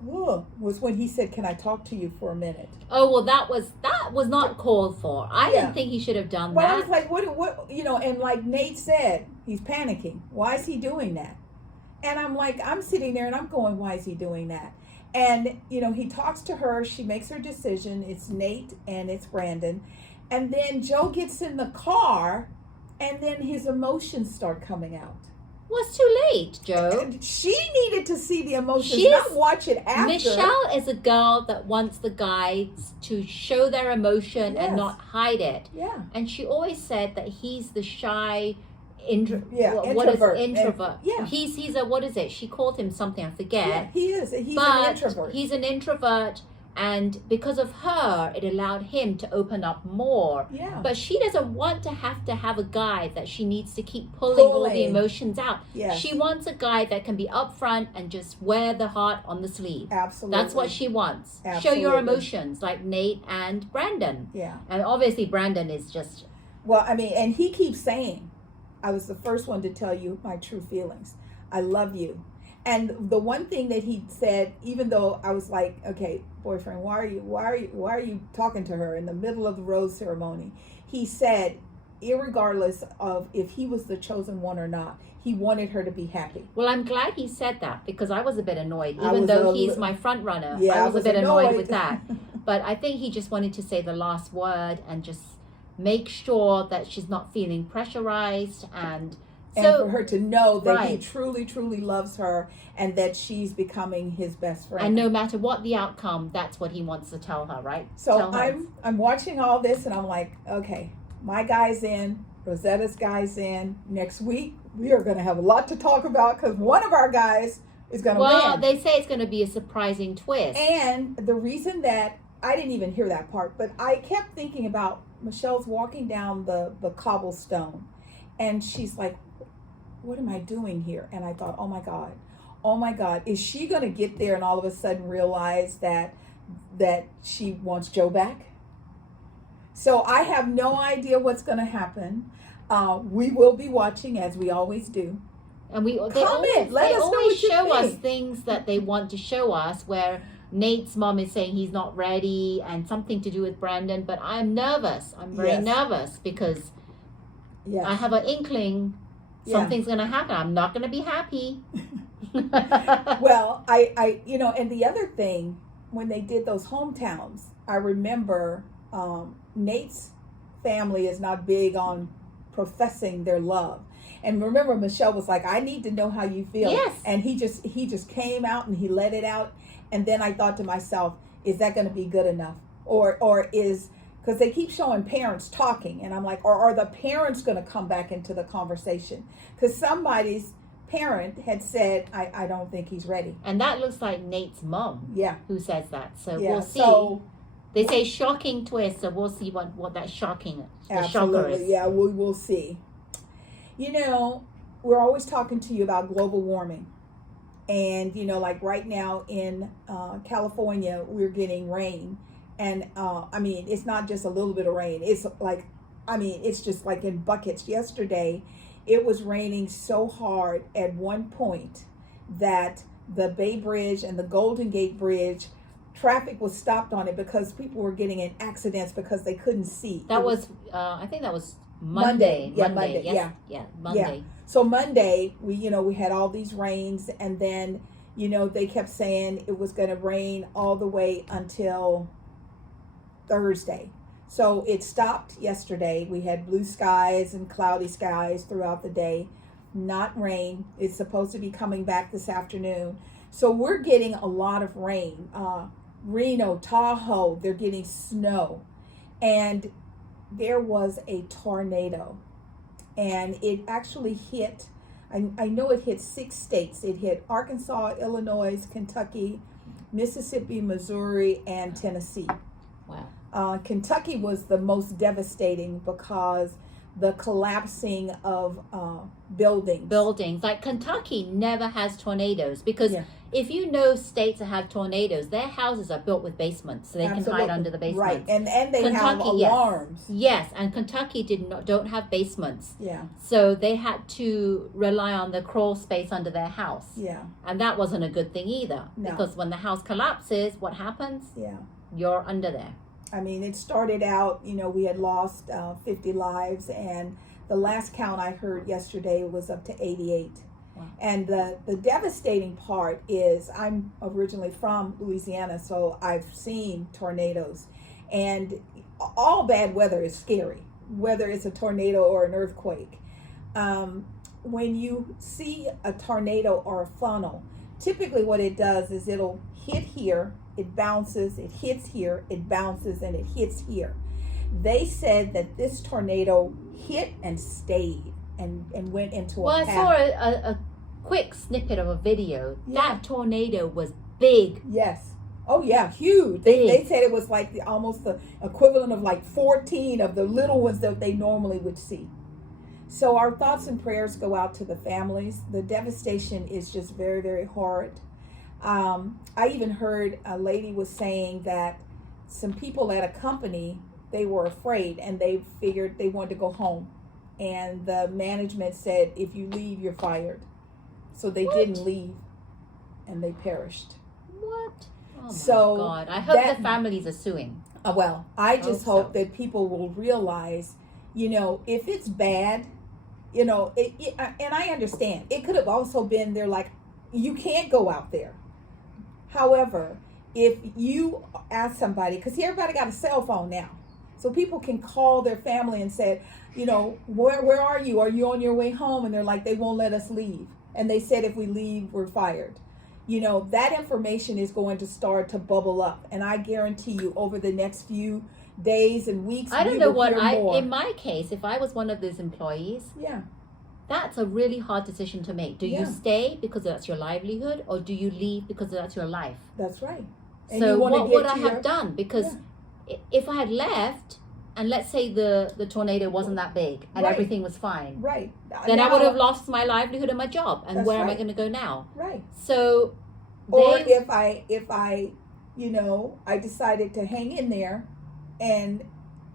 was when he said, can I talk to you for a minute? Oh, well, that was not called for. I Yeah. didn't think he should have done Well, I that. was like, what, you know, and like Nate said, he's panicking. Why is he doing that? And I'm like, I'm sitting there and I'm going, why is he doing that? And, you know, he talks to her. She makes her decision. It's Nate and it's Brandon. And then Joe gets in the car and then his emotions start coming out. Well, it's too late, Joe. And she needed to see the emotions, She's- not watch it after. Michelle is a girl that wants the guys to show their emotion Yes. and not hide it. Yeah. And she always said that he's the shy Introvert. introvert? Yeah. He's a, what is it? She called him something, I forget. Yeah, he is. He's But an introvert. he's an introvert, and because of her, it allowed him to open up more. Yeah. But she doesn't want to have a guy that she needs to keep pulling all the Pulling. emotions out. Yes. She wants a guy that can be upfront and just wear the heart on the sleeve. Absolutely. That's what she wants. Show your Absolutely. emotions, like Nate and Brandon. Yeah. And obviously Brandon is just, Well, I mean, and he keeps saying, I was the first one to tell you my true feelings. I love you. And the one thing that he said, even though I was like, okay, boyfriend, why are you talking to her in the middle of the rose ceremony? He said, irregardless of if he was the chosen one or not, he wanted her to be happy. well, I'm glad he said that, because I was a bit annoyed, I even was though a he's li- my front runner. Yeah, I was a bit annoyed with annoyed. that. But I think he just wanted to say the last word and just make sure that she's not feeling pressurized and And So, for her to know that he right. truly, truly loves her and that she's becoming his best friend. And no matter what the outcome, that's what he wants to tell her, right? So Tell her. I'm watching all this and I'm like, okay, my guy's in, Rosetta's guy's in. Next week we are going to have a lot to talk about because one of our guys is going to win. Well, they say it's going to be a surprising twist. And the reason that I didn't even hear that part, but I kept thinking about Michelle's walking down the cobblestone and she's like, what am I doing here? And I thought, oh my God, is she going to get there and all of a sudden realize that she wants Joe back? So I have no idea what's going to happen. We will be watching as we always do. And they Let always us know what you show us think. things that they want to show us where Nate's mom is saying he's not ready and something to do with Brandon. But I'm nervous. I'm very nervous because I have an inkling something's going to happen. I'm not going to be happy. Well, I and the other thing, when they did those hometowns, I remember Nate's family is not big on professing their love. And remember, Michelle was like, I need to know how you feel. Yes. And he just came out and he let it out. And then I thought to myself, is that going to be good enough? Or is, because they keep showing parents talking. And I'm like, or are the parents going to come back into the conversation? Because somebody's parent had said, I don't think he's ready. And that looks like Nate's mom. Yeah. Who says that. So Yeah. we'll see. So, they say shocking twist. So we'll see what that shocking, the shocker absolutely. is. Yeah, we'll see. You know, we're always talking to you about global warming. And, you know, like right now in California, we're getting rain. And, I mean, it's not just a little bit of rain. It's like, I mean, it's just like in buckets. Yesterday, it was raining so hard at one point that the Bay Bridge and the Golden Gate Bridge, traffic was stopped on it because people were getting in accidents because they couldn't see. That was, I think that was Monday. Yeah, Monday. Monday. Yes. Monday. Yeah. So Monday, we had all these rains, and then, they kept saying it was going to rain all the way until Thursday. So it stopped yesterday. We had blue skies and cloudy skies throughout the day, not rain. It's supposed to be coming back this afternoon. So we're getting a lot of rain. Reno, Tahoe, they're getting snow. And there was a tornado. And it actually hit, I know it hit 6 states. It hit Arkansas, Illinois, Kentucky, Mississippi, Missouri, and Tennessee. Wow. Kentucky was the most devastating because the collapsing of buildings. Like Kentucky never has tornadoes because if you know states that have tornadoes, their houses are built with basements so they can hide under the basements. Right, and they Kentucky, have alarms. Yes, and Kentucky don't have basements. Yeah. So they had to rely on the crawl space under their house. Yeah. And that wasn't a good thing either. No. Because when the house collapses, what happens? Yeah. You're under there. I mean, it started out, we had lost 50 lives, and the last count I heard yesterday was up to 88. Wow. And the devastating part is I'm originally from Louisiana, so I've seen tornadoes. And all bad weather is scary, whether it's a tornado or an earthquake. When you see a tornado or a funnel, typically what it does is it'll hit here, it bounces, it hits here, it bounces, and it hits here. They said that this tornado hit and stayed and went into a path. I saw a quick snippet of a video. Yeah. That tornado was big. Yes. Oh, yeah, huge. They said it was like almost the equivalent of like 14 of the little ones that they normally would see. So our thoughts and prayers go out to the families. The devastation is just very, very hard. I even heard a lady was saying that some people at a company, they were afraid and they figured they wanted to go home. And the management said, if you leave, you're fired. So they didn't leave and they perished. What? Oh my So God. I hope the families are suing. Well, I just hope that people will realize, if it's bad, and I understand. It could have also been they're like, you can't go out there. However, if you ask somebody, because everybody got a cell phone now. So people can call their family and say, you know, where are you? Are you on your way home? And they're like, they won't let us leave. And they said if we leave, we're fired. You know, that information is going to start to bubble up. And I guarantee you over the next few days and weeks, I don't know what in my case, if I was one of those employees, yeah, that's a really hard decision to make. Do you stay because that's your livelihood, or do you leave because that's your life? That's right. And so what would I have done? Because if I had left, and let's say the tornado wasn't that big and everything was fine, right? Then I would have lost my livelihood and my job. And where am I going to go now? Right. So, or if I, you know, I decided to hang in there, and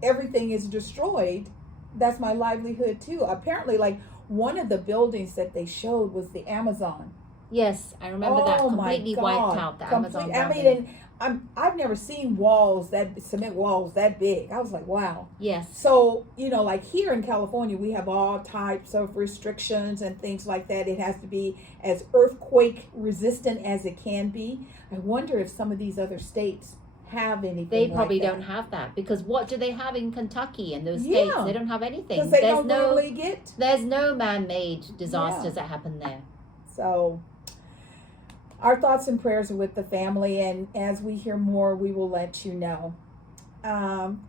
everything is destroyed, that's my livelihood too. Apparently, like one of the buildings that they showed was the Amazon. Yes, I remember that completely wiped out. The Amazon building. I mean, and I've never seen cement walls that big. I was like, wow. Yes. So, you know, like here in California, we have all types of restrictions and things like that. It has to be as earthquake resistant as it can be. I wonder if some of these other states have anything. They probably like that. don't have that, because what do they have in Kentucky and those states? They don't have anything. Because they don't normally get. There's no man-made disasters that happen there. So our thoughts and prayers are with the family, and as we hear more, we will let you know.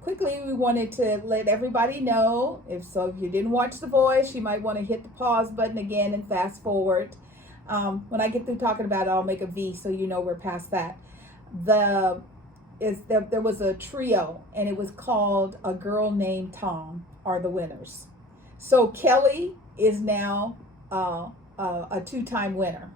Quickly, we wanted to let everybody know, if you didn't watch The Voice, you might want to hit the pause button again and fast forward. When I get through talking about it, I'll make a V so you know we're past that. There was a trio, and it was called A Girl Named Tom are the winners. So Kelly is now a 2-time winner.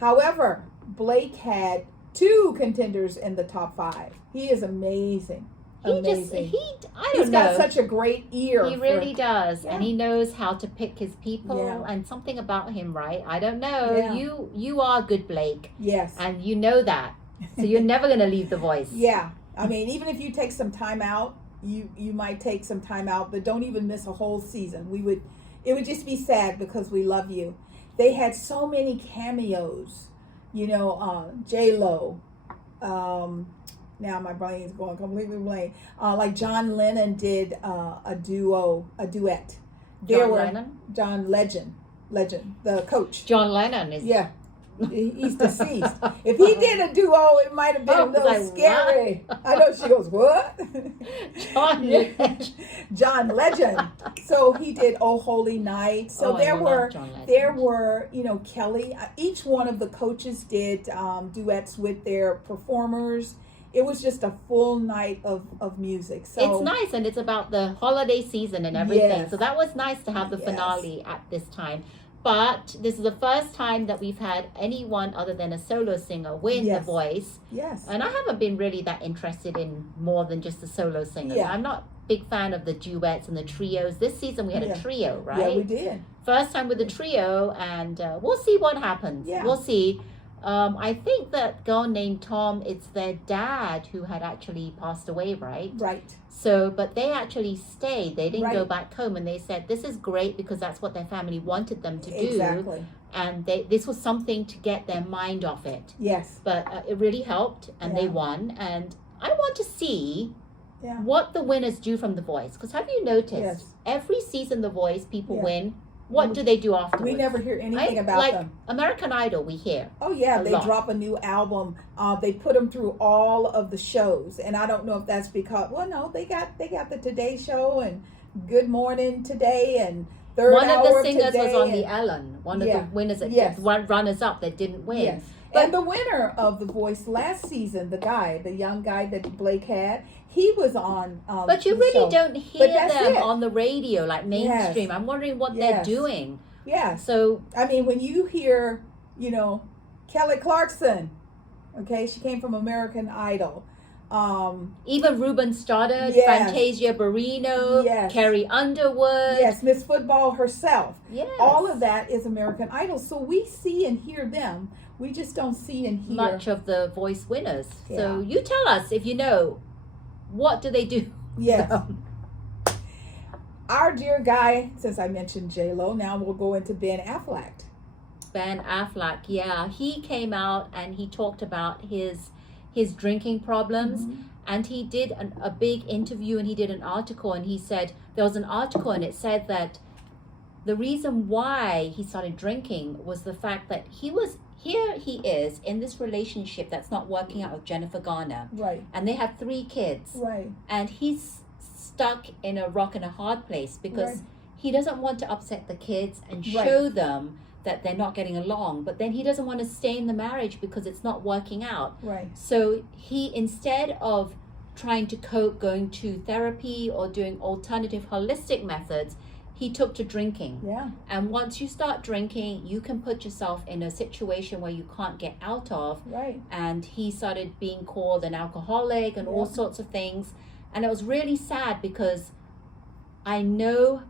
However, Blake had 2 contenders in the top 5. He is amazing. He's got such a great ear. He really does. And he knows how to pick his people and something about him, right? I don't know. Yeah. You are good, Blake. Yes. And you know that. So you're never going to leave The Voice. Yeah. I mean, even if you take some time out, you might take some time out, but don't even miss a whole season. It would just be sad because we love you. They had so many cameos, you know, J-Lo. Now my brain is going completely blank. Like John Lennon did a duet. John Legend, the coach. John Lennon is. Yeah. He's deceased. If he did a duo, it might have been a little scary. What? I know. She goes, what? John Legend. So he did Oh Holy Night. So there were, you know, Kelly. Each one of the coaches did duets with their performers. It was just a full night of music. So it's nice, and it's about the holiday season and everything. Yes. So that was nice to have the finale at this time. But this is the first time that we've had anyone other than a solo singer win The Voice. Yes. And I haven't been really that interested in more than just the solo singers. Yeah. I'm not a big fan of the duets and the trios. This season we had a trio, right? Yeah, we did. First time with the trio, and we'll see what happens. Yeah. We'll see. I think that girl named Tom, it's their dad who had actually passed away, right? Right. So, but they actually stayed. They didn't go back home, and they said this is great because that's what their family wanted them to do. Exactly. And this was something to get their mind off it. Yes. But it really helped, and they won. And I want to see what the winners do from The Voice. Because have you noticed every season The Voice, people win. What do they do afterwards? We never hear anything about them. American Idol, we hear. Oh yeah, they drop a new album. They put them through all of the shows, and I don't know if that's because they got the Today Show and Good Morning Today and Third Hour. One of the singers was on the Ellen. One of the winners, runners up that didn't win. Yes. But the winner of The Voice last season, the young guy that Blake had, he was on. But you really don't hear them on the radio, like mainstream. I'm wondering what they're doing. Yeah. So I mean, when you hear, you know, Kelly Clarkson, okay, she came from American Idol. Even Ruben Stoddard, Fantasia Barrino, Carrie Underwood. Yes, Miss Football herself. Yes. All of that is American Idol. So we see and hear them. We just don't see and hear much of the Voice winners. Yeah. So you tell us if you know, what do they do? Yes. Our dear guy, since I mentioned J-Lo, now we'll go into Ben Affleck. Ben Affleck, yeah. He came out and he talked about his drinking problems. Mm-hmm. And he did a big interview, and he did an article, and he said, there was an article and it said that the reason why he started drinking was the fact that he is in this relationship that's not working out with Jennifer Garner. Right. And they have 3 kids. Right. And he's stuck in a rock and a hard place because he doesn't want to upset the kids and show them that they're not getting along. But then he doesn't want to stay in the marriage because it's not working out. Right. So he, instead of trying to cope, going to therapy or doing alternative holistic methods, he took to drinking. Yeah. And once you start drinking, you can put yourself in a situation where you can't get out of. Right. And he started being called an alcoholic and all sorts of things. And it was really sad because I know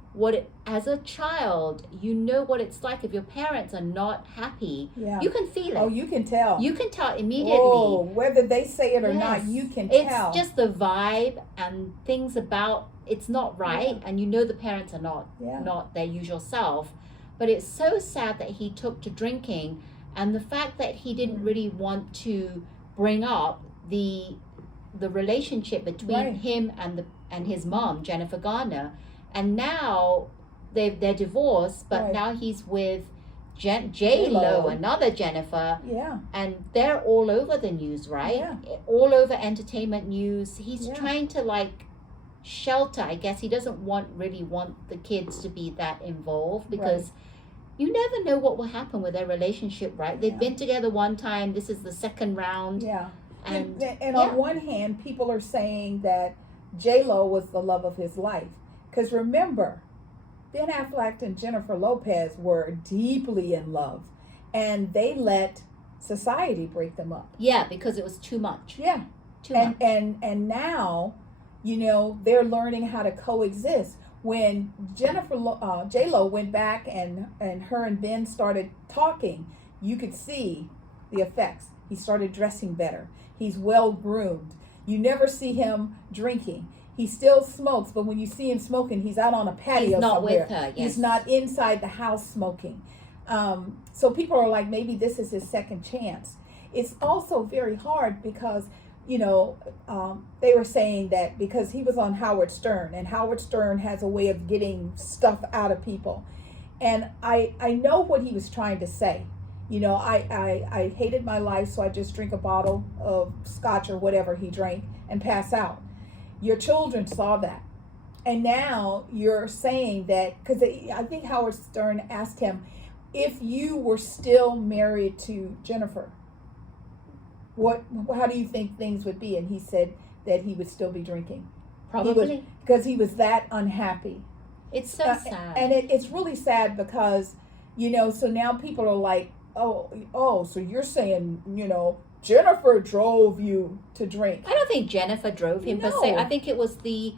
as a child, you know what it's like if your parents are not happy. Yeah. You can feel it. Oh, you can tell. You can tell immediately. Oh, whether they say it or not, you can tell. It's just the vibe and things about it's not right, and you know the parents are not their usual self. But it's so sad that he took to drinking, and the fact that he didn't really want to bring up the relationship between him and his mom, Jennifer Garner. And now they're divorced, but now he's with J-Lo, another Jennifer. Yeah. And they're all over the news, right? Yeah. All over entertainment news. He's trying to shelter. I guess he doesn't really want the kids to be that involved because you never know what will happen with their relationship, right? They've been together one time. This is the second round. Yeah. And on one hand, people are saying that J-Lo was the love of his life. Because remember, Ben Affleck and Jennifer Lopez were deeply in love. And they let society break them up. Yeah, because it was too much. Yeah. Too much. And now, they're learning how to coexist. When J-Lo went back and her and Ben started talking, you could see the effects. He started dressing better. He's well groomed. You never see him drinking. He still smokes, but when you see him smoking, he's out on a patio He's not somewhere. With her, yes. He's not inside the house smoking. So people are like, maybe this is his second chance. It's also very hard because, they were saying that because he was on Howard Stern, and Howard Stern has a way of getting stuff out of people. And I know what he was trying to say. I hated my life, so I just drink a bottle of scotch or whatever he drank and pass out. Your children saw that. And now you're saying that, because I think Howard Stern asked him, if you were still married to Jennifer, how do you think things would be? And he said that he would still be drinking. Probably. Because he was that unhappy. It's so sad. And it's really sad because, so now people are like, oh, so you're saying, Jennifer drove you to drink. I don't think Jennifer drove him per se. I think it was the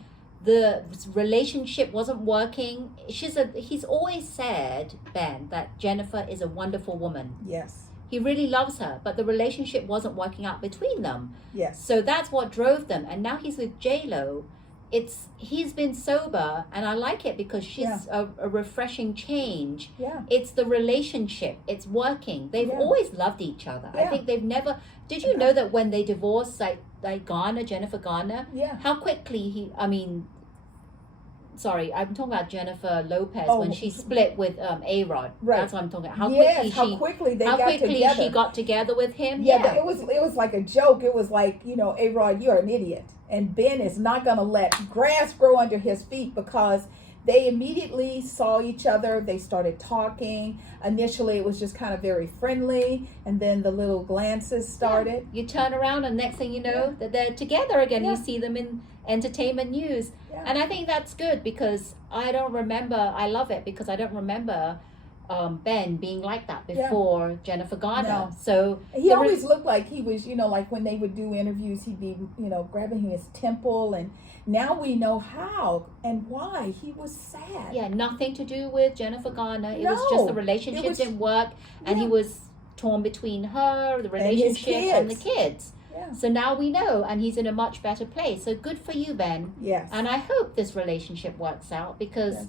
relationship wasn't working. He's always said, Ben, that Jennifer is a wonderful woman. Yes. He really loves her, but the relationship wasn't working out between them. Yes. So that's what drove them. And now he's with J-Lo. He's been sober, and I like it because she's a refreshing change. Yeah. It's the relationship. It's working. They've always loved each other. Yeah. I think they've never... Did you know that when they divorced, like Jennifer Garner, how quickly I'm talking about Jennifer Lopez when she split with A-Rod. Right. That's what I'm talking about. How quickly she got together with him. Yeah, but it was like a joke. It was like, A-Rod, you're an idiot. And Ben is not going to let grass grow under his feet because they immediately saw each other. They started talking. Initially, it was just kind of very friendly. And then the little glances started. Yeah. You turn around and next thing you know, that they're together again. Yeah. You see them in entertainment news. Yeah. And I think that's good because I love it because I don't remember Ben being like that before Jennifer Garner. No. So he always looked like he was, like when they would do interviews, he'd be, grabbing his temple. And now we know how and why he was sad. Yeah, nothing to do with Jennifer Garner. It was just the relationship didn't work, and he was torn between her, the relationship, and the kids. Yeah. So now we know, and he's in a much better place. So good for you, Ben. Yes. And I hope this relationship works out because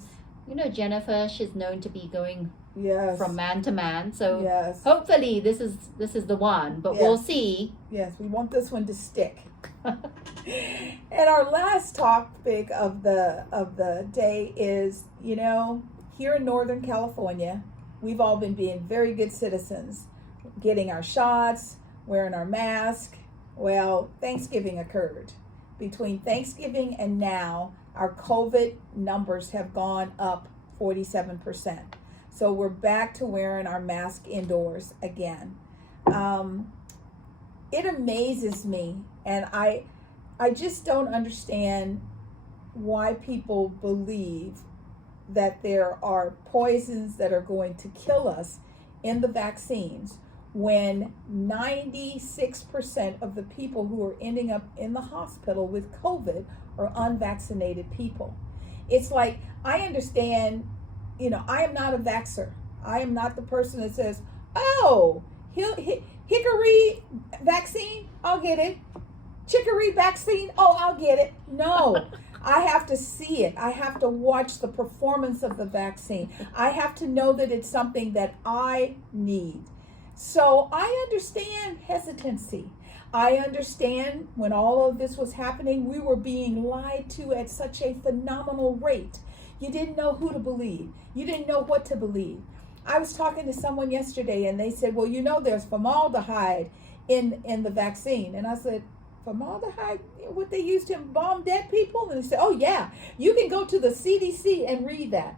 You know, Jennifer, she's known to be going Yes. from man to man. So Yes. hopefully this is the one, but Yes. we'll see. Yes, we want this one to stick. And our last topic of the day is, you know, here in Northern California, we've all been being very good citizens, getting our shots, wearing our mask. Well, Thanksgiving occurred. Between Thanksgiving and now, our COVID numbers have gone up 47%. So we're back to wearing our mask indoors again. It amazes me, and I just don't understand why people believe that there are poisons that are going to kill us in the vaccines when 96% of the people who are ending up in the hospital with COVID are unvaccinated people. It's like, I understand, you know, I am not a vaxxer. I am not the person that says, oh, hickory vaccine, I'll get it. Chicory vaccine, oh, I'll get it. No, I have to see it. I have to watch the performance of the vaccine. I have to know that it's something that I need. So I understand hesitancy. I understand when all of this was happening, we were being lied to at such a phenomenal rate. You didn't know who to believe. You didn't know what to believe. I was talking to someone yesterday and they said, well, you know, there's formaldehyde in the vaccine. And I said, formaldehyde, what they used to embalm dead people? And they said, oh yeah, you can go to the CDC and read that.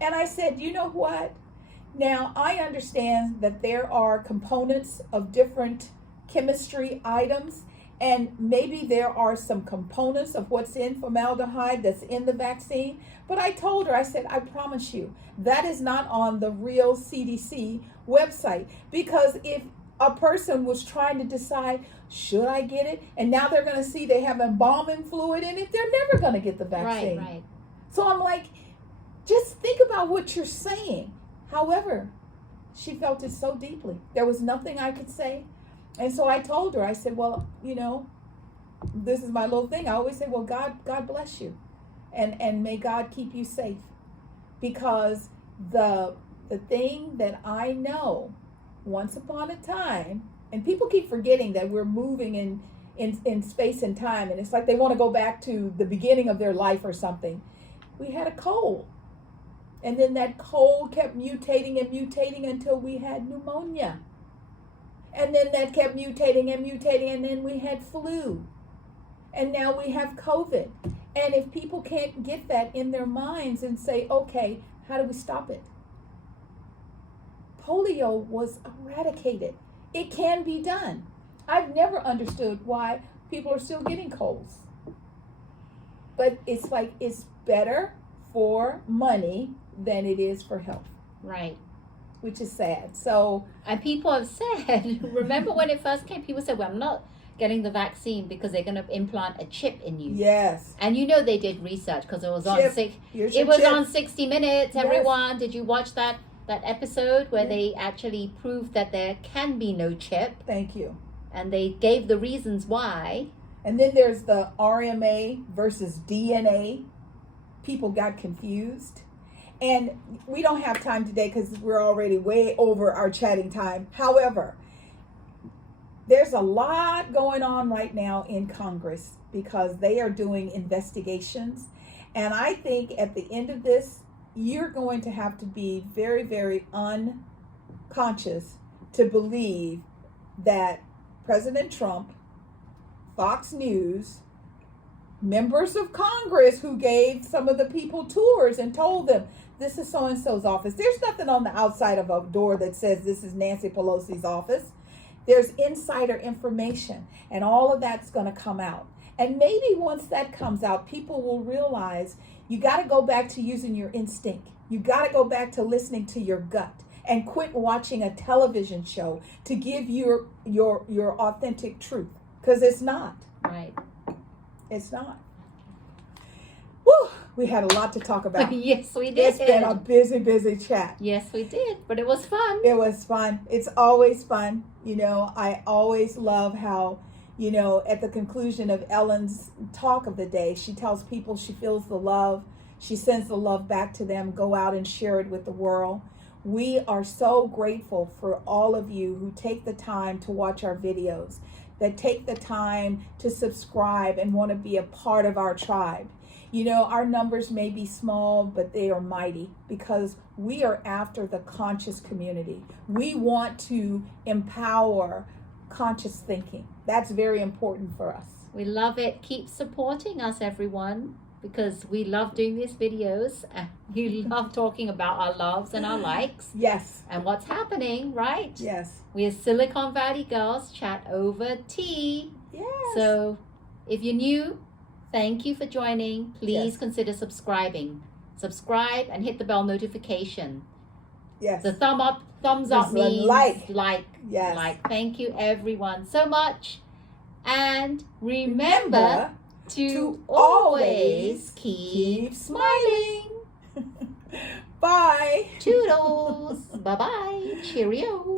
And I said, you know what? Now, I understand that there are components of different chemistry items, and maybe there are some components of what's in formaldehyde that's in the vaccine. But I told her, I said, I promise you, that is not on the real CDC website. Because if a person was trying to decide, should I get it? And now they're going to see they have embalming fluid in it, they're never going to get the vaccine. Right. So I'm like, just think about what you're saying. However, she felt it so deeply. There was nothing I could say. And so I told her, I said, well, you know, this is my little thing. I always say, well, God bless you. And may God keep you safe. Because the thing that I know, once upon a time, and people keep forgetting that we're moving in space and time, and it's like they want to go back to the beginning of their life or something. We had a cold. And then that cold kept mutating and mutating until we had pneumonia. And then that kept mutating and mutating, and then we had flu. And now we have COVID. And if people can't get that in their minds and say, okay, how do we stop it? Polio was eradicated. It can be done. I've never understood why people are still getting colds. But it's like, it's better for money than it is for health. Right. Which is sad. So, and people have said, remember when it first came, people said, well, I'm not getting the vaccine because they're going to implant a chip in you. Yes. And you know they did research because it was on on 60 Minutes. Yes. Everyone, did you watch that episode where they actually proved that there can be no chip? Thank you. And they gave the reasons why. And then there's the RMA versus DNA. People got confused. And we don't have time today because we're already way over our chatting time. However, there's a lot going on right now in Congress because they are doing investigations. And I think at the end of this, you're going to have to be very, very unconscious to believe that President Trump, Fox News, members of Congress who gave some of the people tours and told them, this is so-and-so's office. There's nothing on the outside of a door that says this is Nancy Pelosi's office. There's insider information, and all of that's going to come out. And maybe once that comes out, people will realize you got to go back to using your instinct. You got to go back to listening to your gut and quit watching a television show to give your authentic truth, because it's not. Right. It's not. Woo! We had a lot to talk about. Yes, we did. It's been a busy chat. Yes, we did. But it was fun. It was fun. It's always fun. You know, I always love how, you know, at the conclusion of Ellen's talk of the day, she tells people she feels the love. She sends the love back to them. Go out and share it with the world. We are so grateful for all of you who take the time to watch our videos, that take the time to subscribe and want to be a part of our tribe. You know, our numbers may be small, but they are mighty because we are after the conscious community. We want to empower conscious thinking. That's very important for us. We love it. Keep supporting us, everyone, because we love doing these videos. You love talking about our loves and our likes. Yes. And what's happening, right? Yes. We're Silicon Valley girls, chat over tea. Yes. So if you're new, thank you for joining. Please Yes. consider subscribing. Subscribe and hit the bell notification. Yes. The thumbs up Just means like. Yes. like. Thank you everyone so much. And remember to always keep smiling. Bye. Toodles. Bye-bye. Cheerio.